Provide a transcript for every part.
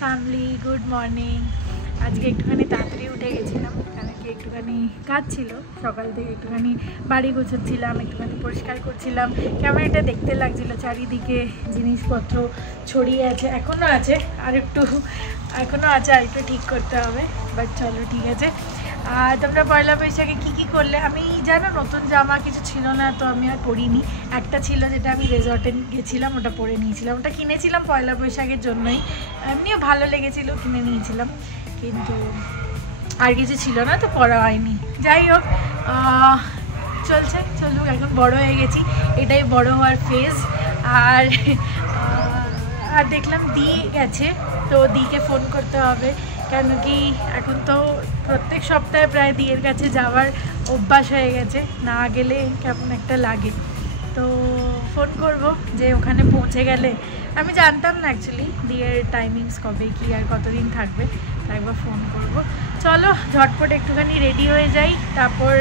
Family, good morning. আজকে একটুখানি তাড়াতাড়ি উঠে গেছিলাম, কারণ কি একটুখানি কাজ ছিল। সকাল থেকে একটুখানি বাড়ি গোছাচ্ছিলাম, একটুখানি পরিষ্কার করছিলাম। কেমন এটা দেখতে লাগছিল, চারিদিকে জিনিসপত্র ছড়িয়ে আছে, এখনও আছে, আর একটু ঠিক করতে হবে। বাট চলো, ঠিক আছে। আর তোমরা পয়লা বৈশাখে কী করলে? আমি জানো নতুন জামা কিছু ছিল না, তো আমি আর পরিনি। একটা ছিল যেটা আমি রেজর্টে গেছিলাম, ওটা পরে নিয়েছিলাম। ওটা কিনেছিলাম পয়লা বৈশাখের জন্যই, এমনিও ভালো লেগেছিল, কিনে নিয়েছিলাম। কিন্তু আর কিছু ছিল না, তো পরা হয়নি। যাই হোক, চলুক, এখন বড় হয়ে গেছি, এটাই বড় হওয়ার ফেজ। আর দেখলাম দি গেছে, তো দিকে ফোন করতে হবে, কেন কি এখন তো প্রত্যেক সপ্তাহে প্রায় দিয়ের কাছে যাওয়ার অভ্যাস হয়ে গেছে, না গেলে কেমন একটা লাগে। তো ফোন করব যে ওখানে পৌঁছে গেলে, আমি জানতাম না অ্যাকচুয়ালি দিয়ের টাইমিংস কবে কি আর কতদিন থাকবে, তাই একবার ফোন করব। চলো ঝটপট একটুখানি রেডি হয়ে যাই, তারপর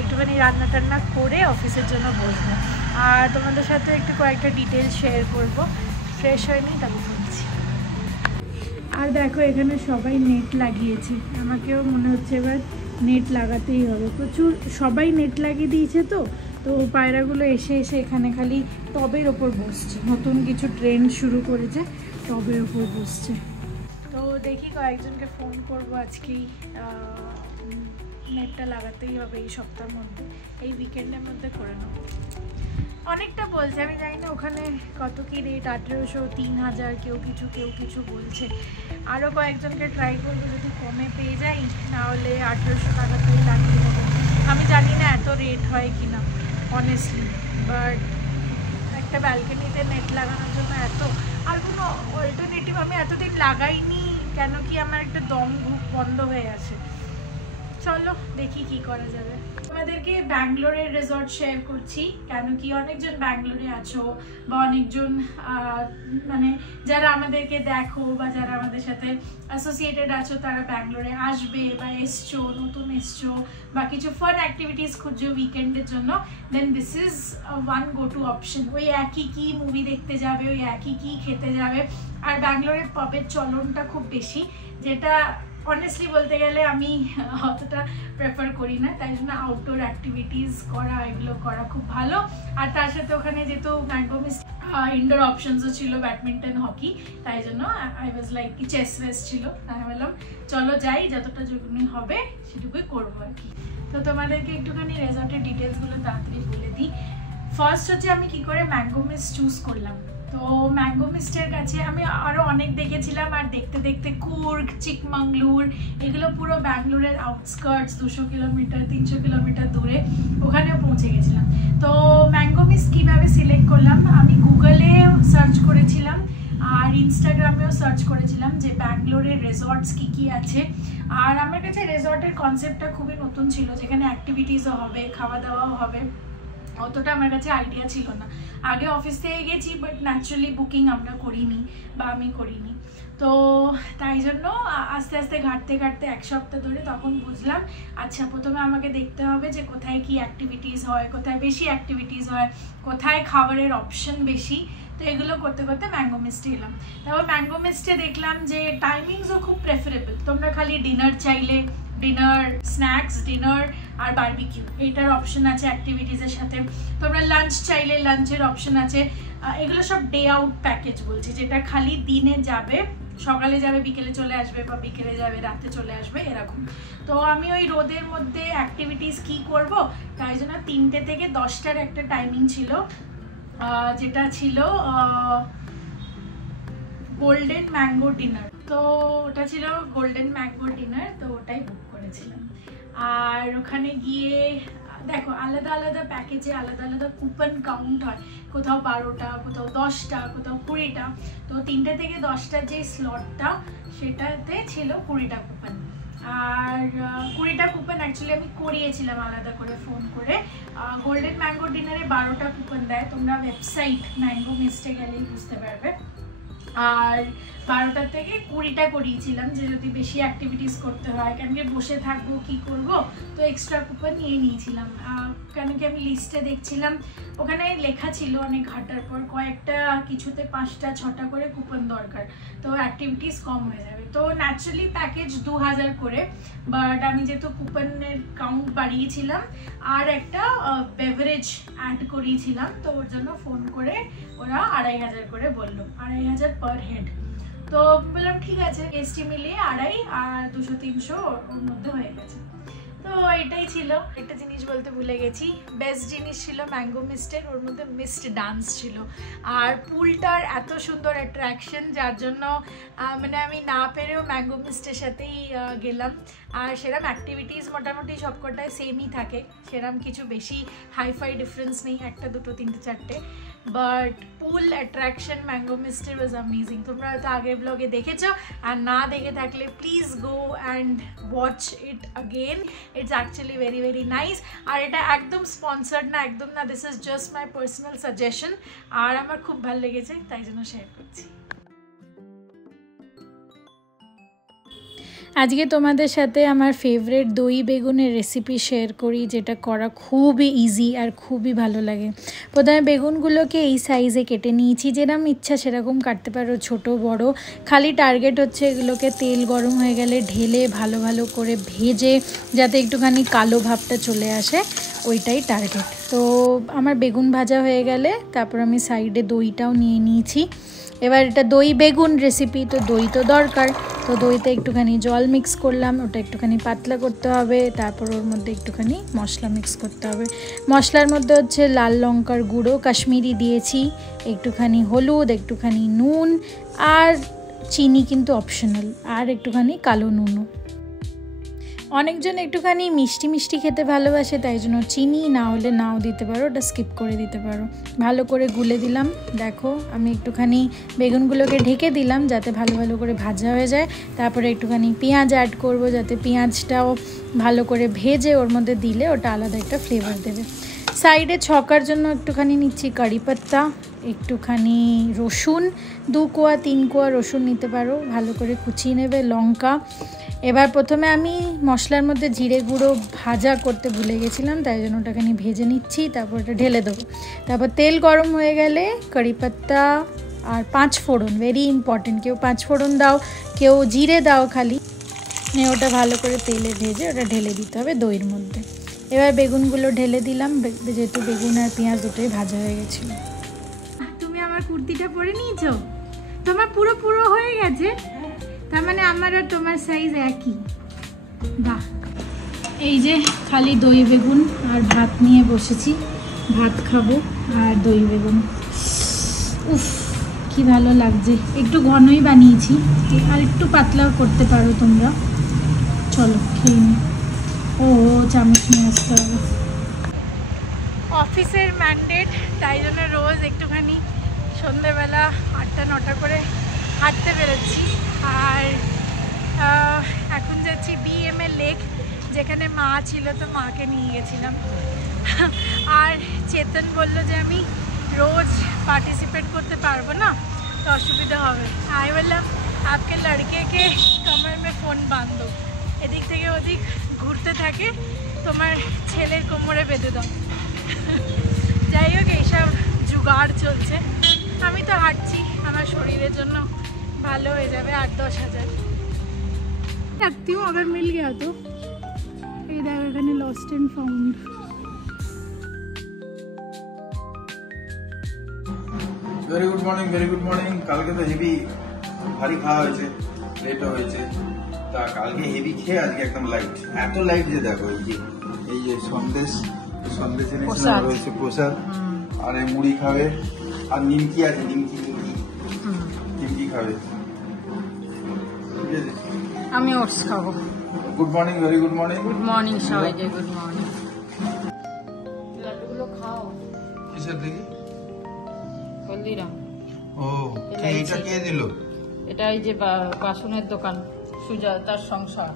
একটুখানি রান্না টান্না করে অফিসের জন্য বসবো। আর তোমাদের সাথে একটু কয়েকটা ডিটেলস শেয়ার করব। ফ্রেশ হয়নি, তারপর বলছি। আর দেখো, এখানে সবাই নেট লাগিয়েছে, আমাকেও মনে হচ্ছে এবার নেট লাগাতেই হবে। প্রচুর সবাই নেট লাগিয়ে দিয়েছে, তো পায়রাগুলো এসে এখানে খালি টবের ওপর বসছে। নতুন কিছু ট্রেন্ড শুরু করেছে, টবের ওপর বসছে। তো দেখি কয়েকজনকে ফোন করব আজকেই, নেটটা লাগাতেই হবে এই সপ্তাহের মধ্যে, এই উইকেন্ডের মধ্যে করে নেব। অনেকটা বলছে, আমি জানি না ওখানে কত কী রেট, 1800, 3000, কেউ কিছু বলছে। আরও কয়েকজনকে ট্রাই করবো, যদি কমে পেয়ে যাই, নাহলে 1800 টাকাতেই লাগিয়ে নেবো। আমি জানি না এত রেট হয় কি না অনেস্টলি, বাট একটা ব্যালকনিতে নেট লাগানোর জন্য এত, আর কোনো অল্টারনেটিভ আমি এতদিন লাগাইনি, কেন কি আমার একটা দম বন্ধ হয়ে আছে। চলো দেখি কি করা যাবে। তোমাদেরকে ব্যাঙ্গালোরের রিসর্ট শেয়ার করছি, কেন কি অনেকজন ব্যাঙ্গালোরে আছো, বা অনেকজন মানে যারা আমাদেরকে দেখো বা যারা আমাদের সাথে অ্যাসোসিয়েটেড আছো, তারা ব্যাঙ্গালোরে আসবে বা নতুন এসছো, বা কিছু ফান অ্যাক্টিভিটিস খুঁজছো উইকেন্ডের জন্য, then this is one go to option. ওই একই কি মুভি দেখতে যাবে, ওই একই কি খেতে যাবে। আর ব্যাঙ্গালোরের পাবের চলনটা খুব বেশি, যেটা অনেস্টলি বলতে গেলে আমি অতটা প্রেফার করি না। তাই জন্য আউটডোর অ্যাক্টিভিটিস করা, এগুলো করা খুব ভালো। আর তার সাথে ওখানে যেহেতু ম্যাঙ্গো মিস্ট ইনডোর অপশনসও ছিল, ব্যাডমিন্টন, হকি, তাই জন্য আই ওয়াজ লাইক চেস ওয়েস ছিল। তাই বললাম চলো যাই, যতটা যখনই হবে সেটুকুই করবো আর কি। তো তোমাদেরকে একটুখানি রেজর্টের ডিটেলসগুলো তাড়াতাড়ি বলে দিই। ফার্স্ট হচ্ছে আমি কি করে ম্যাঙ্গো মিস্ট চুজ করলাম। তো ম্যাঙ্গো মিস্টের কাছে আমি আরও অনেক দেখেছিলাম, আর দেখতে দেখতে কুর্গ, চিকমাঙ্গলুর, এগুলো পুরো ব্যাঙ্গালোরের আউটস্কার্টস, 200 কিলোমিটার 300 কিলোমিটার দূরে, ওখানেও পৌঁছে গেছিলাম। তো ম্যাঙ্গো মিস্ট কীভাবে সিলেক্ট করলাম, আমি গুগলে সার্চ করেছিলাম, আর ইনস্টাগ্রামেও সার্চ করেছিলাম যে ব্যাঙ্গালোরের রিসর্টস কী আছে। আর আমার কাছে রিসর্টের কনসেপ্টটা খুবই নতুন ছিল, যেখানে অ্যাক্টিভিটিসও হবে, খাওয়া দাওয়াও হবে। অতটা আমার কাছে আইডিয়া ছিল না। আগে অফিস থেকে গেছি, বাট ন্যাচারালি বুকিং আমরা করিনি, বা আমি করিনি। তো তাই জন্য আস্তে আস্তে ঘাটতে এক সপ্তাহ ধরে তখন বুঝলাম, আচ্ছা প্রথমে আমাকে দেখতে হবে যে কোথায় কি অ্যাক্টিভিটিস হয়, কোথায় বেশি অ্যাক্টিভিটিস হয়, কোথায় খাবারের অপশন বেশি। তো এগুলো করতে করতে ম্যাঙ্গো মিস্টে এলাম। তারপর ম্যাঙ্গো মিস্টে দেখলাম যে টাইমিংসও খুব প্রেফারেবল। তোমরা খালি ডিনার চাইলে ডিনার, স্ন্যাক্স, ডিনার আর বারবিকিউ, এইটার অপশন আছে অ্যাক্টিভিটিসের সাথে। তোমরা লাঞ্চ চাইলে লাঞ্চের অপশন আছে। এগুলো সব ডে আউট প্যাকেজ বলছি, যেটা খালি দিনে যাবে, সকালে যাবে বিকেলে চলে আসবে, বা বিকেলে যাবে রাতে চলে আসবে, এরকম। তো আমি ওই রোদের মধ্যে অ্যাক্টিভিটিস কি করব, তাই জন্য 3টে থেকে 10টার একটা টাইমিং ছিল, যেটা ছিল গোল্ডেন ম্যাঙ্গো ডিনার। তো ওটা ছিল গোল্ডেন ম্যাঙ্গো ডিনার, তো ওটাই বুক করেছিলাম। আর ওখানে গিয়ে দেখো আলাদা আলাদা প্যাকেজে আলাদা আলাদা কুপন কাউন্ট হয়, কোথাও 12টা, কোথাও 10টা, কোথাও 20টা। তো 3টে থেকে 10টার যে স্লটটা, সেটাতে ছিল 20টা কুপন। আর 20টা কুপন অ্যাকচুয়ালি আমি করিয়েছিলাম আলাদা করে ফোন করে। গোল্ডেন ম্যাঙ্গো ডিনারে 12টা কুপন দেয়, তোমরা ওয়েবসাইট ম্যাঙ্গো মিস্টে গেলেই বুঝতে পারবে। আর 12টা থেকে 20টা করিয়েছিলাম, যে যদি বেশি অ্যাক্টিভিটিস করতে হয়, কেন কি বসে থাকবো কি করব, তো এক্সট্রা কুপন নিয়ে নিয়েছিলাম। কেন কি আমি লিস্টে দেখছিলাম ওখানে লেখা ছিল অনেক ঘাটার পর কয়েকটা কিছুতে 5টা 6টা করে কুপন দরকার, তো অ্যাক্টিভিটিস কম হয়ে যাবে। তো ন্যাচারালি প্যাকেজ 2000 করে, বাট আমি যেহেতু কুপনের কাউন্ট বাড়িয়েছিলাম আর একটা বেভারেজ অ্যাড করিয়েছিলাম, তো ওর জন্য ফোন করে ওরা 2500 করে বললো, 2500 পার হেড। তো বললাম ঠিক আছে, এসটি মিলিয়ে 250 আর 200-300 ওর মধ্যে হয়ে গেছে। তো এটাই ছিল। একটা জিনিস বলতে ভুলে গেছি, বেস্ট জিনিস ছিল ম্যাঙ্গো মিস্টের, ওর মধ্যে মিস্ট ডান্স ছিল, আর পুলটার এত সুন্দর অ্যাট্রাকশন, যার জন্য মানে আমি না পেরেও ম্যাঙ্গো মিস্টের সাথেই গেলাম। আর সেরকম অ্যাক্টিভিটিস মোটামুটি সবকটায় সেমই থাকে, সেরকম কিছু বেশি হাইফাই ডিফারেন্স নেই, 1, 2, 3, 4টে, বাট পুল অ্যাট্রাকশন ম্যাঙ্গো মিস্টের ওয়াজ অ্যামেজিং। তোমরা হয়তো আগের ব্লগে দেখেছো, আর না দেখে থাকলে please go and watch it again, it's actually very very nice. আর এটা একদম স্পন্সার্ড না, একদম না, this is just my personal suggestion, আর আমার খুব ভালো লেগেছে তাই জন্য শেয়ার করছি। আজকে তোমাদের সাথে আমার ফেভারিট দই বেগুনের রেসিপি শেয়ার করি, যেটা করা খুবই ইজি আর খুবই ভালো লাগে। প্রথমে বেগুনগুলোকে এই সাইজে কেটে নিয়েছি, যেরকম ইচ্ছা সেরকম কাটতে পারো, ছোট বড়, খালি টার্গেট হচ্ছে এগুলোকে তেল গরম হয়ে গেলে ঢেলে ভালো ভালো করে ভেজে যাতে একটুখানি কালো ভাবটা চলে আসে, ওইটাই টার্গেট। তো আমার বেগুন ভাজা হয়ে গেলে তারপর আমি সাইডে দইটাও নিয়ে নিয়েছি। এবার এটা দই বেগুন রেসিপি, তো দই তো দরকার, তো দইতে একটুখানি জল মিক্স করলাম, ওটা একটুখানি পাতলা করতে হবে, তারপর ওর মধ্যে একটুখানি মশলা মিক্স করতে হবে। মশলার মধ্যে হচ্ছে লাল লঙ্কার গুঁড়ো কাশ্মীরি দিয়েছি, একটুখানি হলুদ, একটুখানি নুন, আর চিনি কিন্তু অপশনাল, আর একটুখানি কালো নুনও। অনেকজন একটুখানি মিষ্টি মিষ্টি খেতে ভালোবাসে, তাই জন্য চিনি না হলে নাও দিতে পারো, ওটা স্কিপ করে দিতে পারো। ভালো করে গুলে দিলাম। দেখো আমি একটুখানি বেগুনগুলোকে ঢেকে দিলাম যাতে ভালো ভালো করে ভাজা হয়ে যায়, তারপরে একটুখানি পেঁয়াজ অ্যাড করব, যাতে পেঁয়াজটাও ভালো করে ভেজে ওর মধ্যে দিলে ওটা আলাদা একটা ফ্লেভার দেবে। সাইডে ছকার জন্য একটুখানি নিচ্ছি কারি পাত্তা, একটুখানি রসুন, 2 কোয়া 3 কোয়া রসুন নিতে পারো, ভালো করে কুচিয়ে নেবে, লঙ্কা। এবার প্রথমে আমি মশলার মধ্যে জিরে গুঁড়ো ভাজা করতে ভুলে গেছিলাম, তাই জন্য ওটাখানি ভেজে নিচ্ছি, তারপর ওটা ঢেলে দেবো। তারপর তেল গরম হয়ে গেলে কারি পাত্তা আর 5 ফোড়ন, ভেরি ইম্পর্টেন্ট, কেউ 5 ফোড়ন দাও, কেউ জিরে দাও, খালি ওটা ভালো করে তেলে ভেজে ওটা ঢেলে দিতে হবে দইয়ের মধ্যে। এবার বেগুনগুলো ঢেলে দিলাম, যেহেতু বেগুন আর পেঁয়াজ দুটোই ভাজা হয়ে গেছিলো। তুমি আমার কুর্তিটা পরে নিয়েছো, তোমার পুরো পুরো হয়ে গেছে, তার মানে আমার আর তোমার সাইজ একই। বাহ, এই যে খালি দই বেগুন আর ভাত নিয়ে বসেছি, ভাত খাবো আর দই বেগুন, উফ কি ভালো লাগছে। একটু ঘনই বানিয়েছি, আর একটু পাতলাও করতে পারো তোমরা। চলো খেয়ে নি। ও চামচ নিয়ে আসতে হবে, অফিসের ম্যান্ডেট, তাই জন্য রোজ একটুখানি সন্ধ্যেবেলা 8টা 9টা করে হাঁটতে বেরোচ্ছি। আর এখন যাচ্ছি BMA লেক, যেখানে মা ছিল, তো মাকে নিয়ে গেছিলাম। আর চেতন বললো যে আমি রোজ পার্টিসিপেট করতে পারবো না, তো অসুবিধা হবে। আমি বললাম আপকে লড়কে কমর মে ফোন বাঁধো, এদিক থেকে ওদিক ঘুরতে থাকে, তোমার ছেলের কোমরে বেঁধে দাও। যাই হোক, এইসব জুগাড় চলছে। আমি তো হাঁটছি, আমার শরীরের জন্য ভালো হয়ে যাবে। 8-10 হাজার রাখती हूँ, अगर मिल गया तो। এই দেখো এখানে lost and found. Very good morning, very good morning. কালকে তো হেভি ভারী খাওয়া হয়েছে, লেটও হয়েছে, তা কালকে হেভি খেয়ে আজকে একদম লাইট, এত লাইট যে দেখো এই যে সন্দেশ এনেছিলাম রয়েছে, প্রসাদ, আর এই মুড়ি খাবে, আর নিমকি আছে, নিমকি খাবে, ঠিক আছে। আমি ওটস খাবো। Good morning, very good morning. Good morning সবাইকে, গুড মর্নিং। লাড্ডুগুলো খাও। কিসের দেখি? হলদিরাম। ও এইটা কে দিল? এটা এই যে বাসনের দোকান সুজাতার সংসার।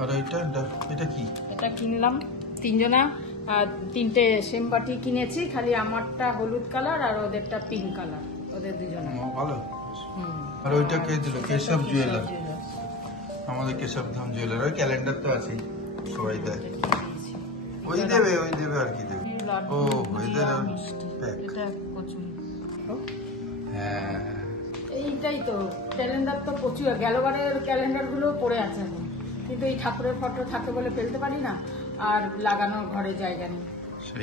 আর এটা কি? এটা কিনলাম 3 জনা, 3টে সেম বাটি কিনেছি, খালি আমারটা হলুদ কালার আর ওদেরটা পিঙ্ক কালার, ওদের 2 জনের। ভালো, আর ওইটা কে দিল? কেশব জুয়েলার, আমাদের কেশব ধাম জুয়েলার। ওই ক্যালেন্ডার তো আছেই, সবাই দেয়। ওই দেবে আর কি দেবে? ও এদের প্যাক। এটা কচুরি। হ্যাঁ এইটাই তো ক্যালেন্ডার তো প্রচুর, গেলবারের ক্যালেন্ডার গুলো পড়ে আছে এখন, কিন্তু এই ঠাকুরের ফটো থাকে বলে ফেলতে পারি না, আর লাগানোর ঘরে জায়গা নেই,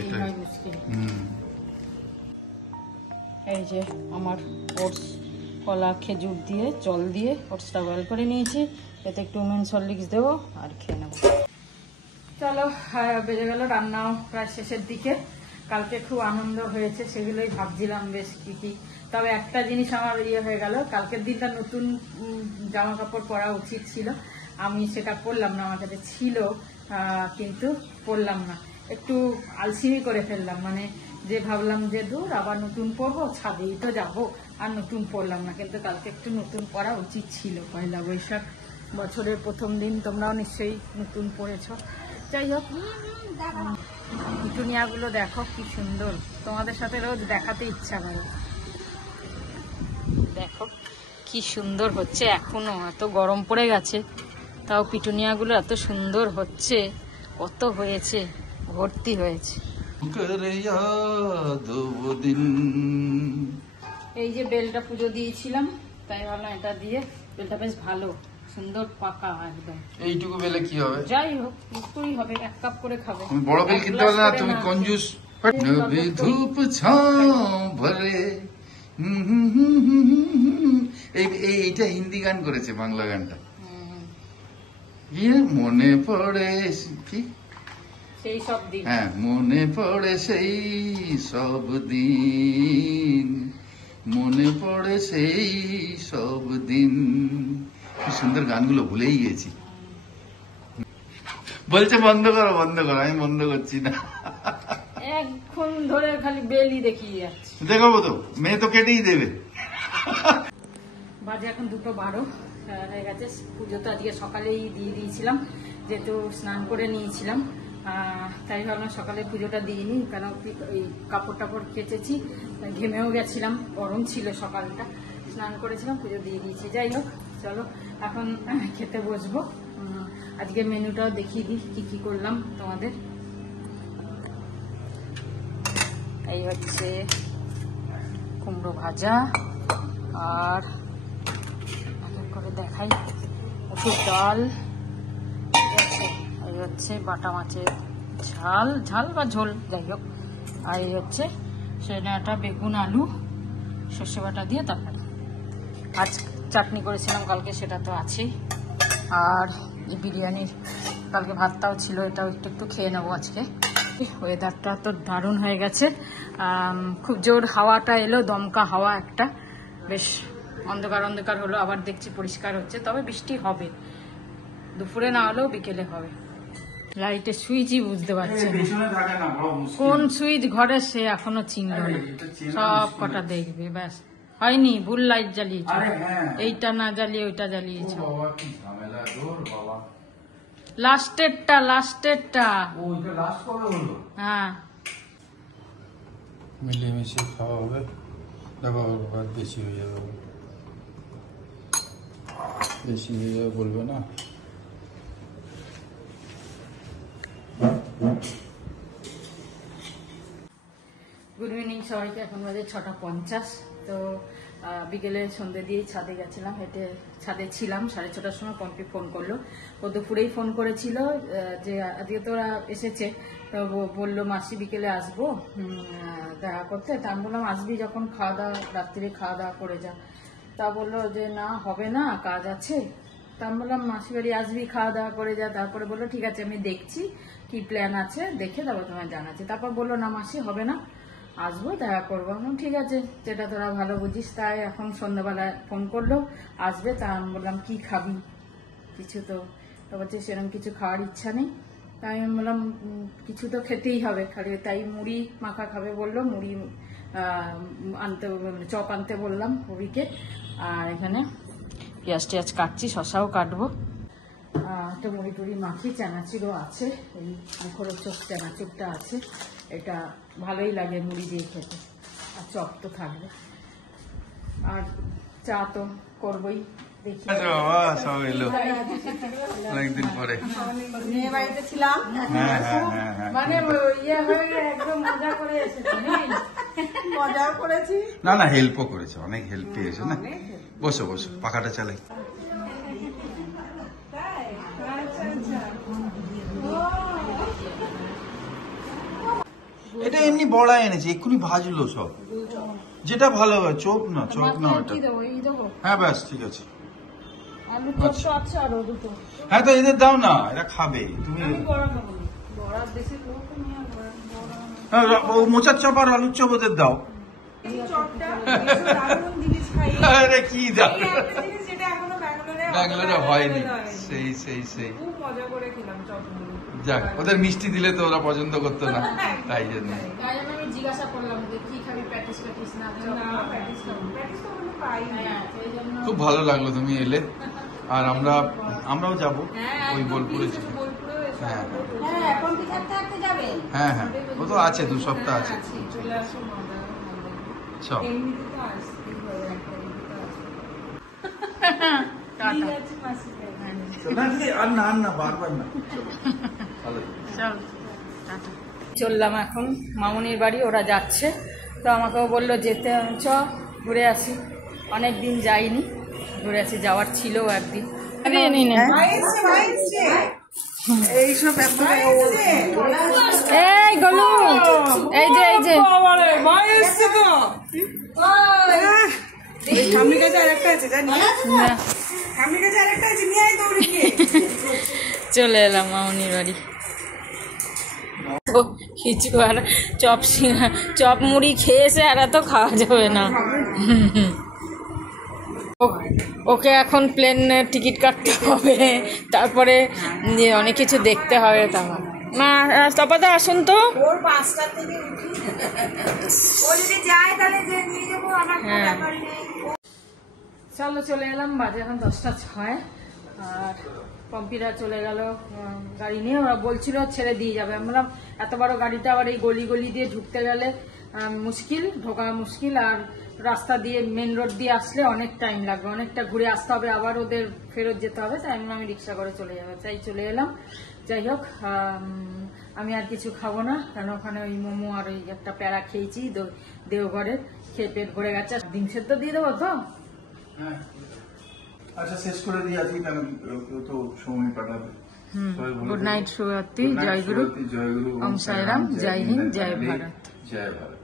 এই হয় মুশকিল। এই যে আমার ওটস, কলা খেজুর দিয়ে জল দিয়ে ওটসটা বয়েল করে নিয়েছি, এতে একটু উমেন্স হরলিক্স দেবো আর খেয়ে নেবো। চলো, বেজে গেল, রান্নাও প্রায় শেষের দিকে। কালকে খুব আনন্দ হয়েছে, সেগুলোই ভাবছিলাম বেশ কি। তবে একটা জিনিস আমার হয়ে গেল, কালকের দিনটা নতুন জামা কাপড় পরা উচিত ছিল, আমি সেটা পরলাম না। আমার কাছে ছিল কিন্তু পরলাম না, একটু আলসিমি করে ফেললাম। মানে যে ভাবলাম যে দূর আবার নতুন পরবো, ছাদেই তো যাবো, আর নতুন পরলাম না। কিন্তু কালকে একটু নতুন পরা উচিত ছিল, পয়লা বৈশাখ, বছরের প্রথম দিন। তোমরাও নিশ্চয়ই নতুন পরেছ। যাই হোক, পিটুনিয়াগুলো দেখো কি সুন্দর, তোমাদের সাথে রোজ দেখাতে ইচ্ছা করে। দেখো কি সুন্দর হচ্ছে, এখনো এত গরম পড়ে গেছে, তাও পিটুনিয়াগুলো এত সুন্দর হচ্ছে। কত হয়েছে, ভর্তি হয়েছে। এই যে বেলটা পুজো দিয়েছিলাম, তাই ভাবলাম এটা দিয়ে, বেলটা বেশ ভালো সুন্দর পাকা একদম। এইটুকু বেলে কি হবে? যাই হোক, একটুই হবে, 1 কাপ করে খাবে। তুমি বড় বেল কিনতে পারলে না, তুমি কঞ্জুস। নবী ধূপ ছাঁ ভরে, এইটা হিন্দি গান করেছে, বাংলা গানটা মনে পড়ে কি সেই সব দিন। হ্যাঁ, মনে পড়ে সেই সব দিন, মনে পড়ে সেই সব দিন। কি সুন্দর গানগুলো, ভুলেই গেছি। বলছে বন্ধ করো, আমি বন্ধ করছি না। এখন ধরে খালি বেলই দেখিয়ে যাচ্ছে। দেখাবো তো, মেয়ে তো কেটেই দেবে। বাজে এখন 2:12 হয়ে গেছে। পুজো তো আজকে সকালেই দিয়ে দিয়েছিলাম, যেহেতু স্নান করে নিয়েছিলাম, তাই ভাবলাম সকালে পুজোটা দিয়ে নিই। কেন এই কাপড় টাপড় কেচেছি, ঘেমেও গেছিলাম, গরম ছিল সকালটা, স্নান করেছিলাম, পুজো দিয়ে দিয়েছি। যাই হোক, চলো এখন খেতে বসবো। আজকে মেনুটাও দেখিয়ে দিই কি কি করলাম তোমাদের। এই হচ্ছে কুমড়ো ভাজা, আর করে দেখাই, মুসুর ডাল, ঠিক আছে। এই হচ্ছে বাটা মাছের ঝাল বা ঝোল, যাই হোক। আর এই হচ্ছে সেটা বেগুন আলু সর্ষে বাটা দিয়ে তরকারি। আজ চাটনি করেছিলাম কালকে, সেটা তো আছেই। আর এই বিরিয়ানির কালকে ভাতটাও ছিল, এটাও একটু খেয়ে নেবো আজকে। ওয়েদারটা তো দারুণ হয়ে গেছে, খুব জোর হাওয়াটা এলো, দমকা হাওয়া একটা, বেশ অন্ধকার হলো, আবার দেখছি পরিষ্কার হচ্ছে। তবে বৃষ্টি হবে, দুপুরে না হলেও বিকেলে হবে। লাইটের সুইচই বুঝতে পারছি কোন সুইচ ঘরে, সে এখনো চিনল না। সব কটা দেখবে, ব্যাস হয়নি, ভুল লাইট জ্বালিয়েছ, এইটা না জ্বালিয়ে ওইটা জ্বালিয়েছ। লাস্টেরটা হ্যাঁ, মিলেমিশে খাওয়া হবে। দেখো বেশি হয়ে যাবে, বলবে না। গুড ইভিনিং সবাইকে। এখন বাজে 6:50। তো বিকেলে সন্ধ্যে দিয়েই ছাদে গেছিলাম, হেঁটে ছাদে ছিলাম। 6:30টার সময় পম্পি ফোন করলো, ও দুপুরেই ফোন করেছিল যে আজকে তোরা এসেছে, তো বললো মাসি বিকেলে আসবো দেখা করতে। তা আমি বললাম আসবি যখন, খাওয়া দাওয়া রাত্রিরে খাওয়া দাওয়া করে যা। তা বললো যে না হবে না, কাজ আছে। তা আমি বললাম মাসি বাড়ি আসবি, খাওয়া দাওয়া করে যা। তারপরে বললো ঠিক আছে, আমি দেখছি কি প্ল্যান আছে, দেখে তারপর তোমায় জানাচ্ছি। তারপর বললো না মাসি হবে না, আসবো দেখা করবো। ঠিক আছে, যেটা তোরা ভালো বুঝিস। তাই এখন সন্ধ্যাবেলা ফোন করলো আসবে। তা আমি বললাম কি খাবি, কিছু তো বলছে সেরকম কিছু খাওয়ার ইচ্ছা নেই। তাই আমি বললাম কিছু তো খেতেই হবে, খালি তাই মুড়ি মাখা খাবে বললো, মুড়ি আনতে, চপ আনতে বললাম কবিকে। আর এখানে পেঁয়াজ টিয়াজ কাটছি, শশাও কাটবো। একটা মুড়ি টুড়ি মাখি, চানাচুরও আছে, এই মুখরোচক চানাচুরটা আছে, এটা ভালোই লাগে মুড়ি দিয়ে খেতে, আর চপ তো থাকবে। আর চা তো করবই, দেখি। বাবা সব এলো অনেকদিন পরে। মেয়ে বাড়িতে ছিলাম, হ্যাঁ হ্যাঁ হ্যাঁ হ্যাঁ মানে ইয়ে হয়ে একদম মজা করে এসেছি, মজাও করেছি। না না হেল্পও করেছে, অনেক হেল্প পেয়েছে না। বসো বসো, পাখাটা চালাই। এটা এমনি বড়া এনেছে, এক্ষুনি ভাজলো সব, যেটা ভালো হয়। চোখ না, চোখ না ওটা। হ্যাঁ ব্যাস ঠিক আছে। আলু চপ তো আছে আরো দুটো। হ্যাঁ তো এদের দাও না, এরা খাবে। তুমি বড়া বেশি লোক নিয়ে হ্যাঁ, ও মোচার চপ আর আলুর চপ ওদের দাও। আরে কি দাও, ব্যাঙ্গালোরে হয়নি। সেই সেই সেই যাক, ওদের মিষ্টি দিলে তো ওরা পছন্দ করতো না, তাই জন্য। আমি জিজ্ঞাসা করলাম যে কি খাবি, প্যাটিস প্যাটিস না প্যাটিস খাবো, প্যাটিস তো বলে পাই না, সেই জন্য খুব ভালো লাগলো তুমি এলে। আর আমরাও যাবো ওই বোলপুরে। হ্যাঁ হ্যাঁ, এখন কি থাকতে থাকতে যাবে? হ্যাঁ হ্যাঁ, ও তো আছে, 2 সপ্তাহ আছে। চলে আসো, মজা সব এমনিতে তো আসতেই হবে, একটা আর না আর না, বারবার না। চললাম এখন মামুনির বাড়ি, ওরা যাচ্ছে তো আমাকেও বললো যেতে, চ ঘুরে আসি, অনেক দিন যাইনি, ঘুরে আসি, যাওয়ার ছিল একদিন। এই গলু, এই যে এই যে চলে এলাম মামুনির বাড়ি। কিছু আর চপ মুড়ি খেয়েছে, আর এত খাওয়া যাবে না। ওকে এখন প্লেন টিকিট কাটতে হবে, তারপরে অনেক কিছু দেখতে হবে। তখন না তপাদা আসুন তো। হ্যাঁ চলো, চলে এলাম, বাজে এখন 10:06। আর পম্পিরা চলে গেল গাড়ি নিয়ে, ওরা বলছিল ছেড়ে দিয়ে যাবে। আমি বললাম এত বড় গাড়িটা আবার এই গলি গলি দিয়ে ঢুকতে গেলে মুশকিল, ঢোকা মুশকিল, আর রাস্তা দিয়ে মেন রোড দিয়ে আসলে অনেক টাইম লাগবে, অনেকটা ঘুরে আসতে হবে, আবার ওদের ফেরত যেতে হবে। তাই আমি রিক্সা করে চলে যাবো, তাই চলে এলাম। যাই হোক, আমি আর কিছু খাবো না, কারণ ওখানে ওই মোমো আর ওই একটা প্যারা খেয়েছি দেওঘরের, খেয়ে পেট ভরে গেছে। ডিম সেদ্ধ দিয়ে দেবো তো? আচ্ছা শেষ করে দিয়ে আসি, কারণ কেউ তো সময় কাটাবে। গুড নাইট, শুভরাত্রি, জয় গুরু, জয় গুরু, ওম সাইরাম, জয় হিন্দ, জয় ভারত। জয় ভারত।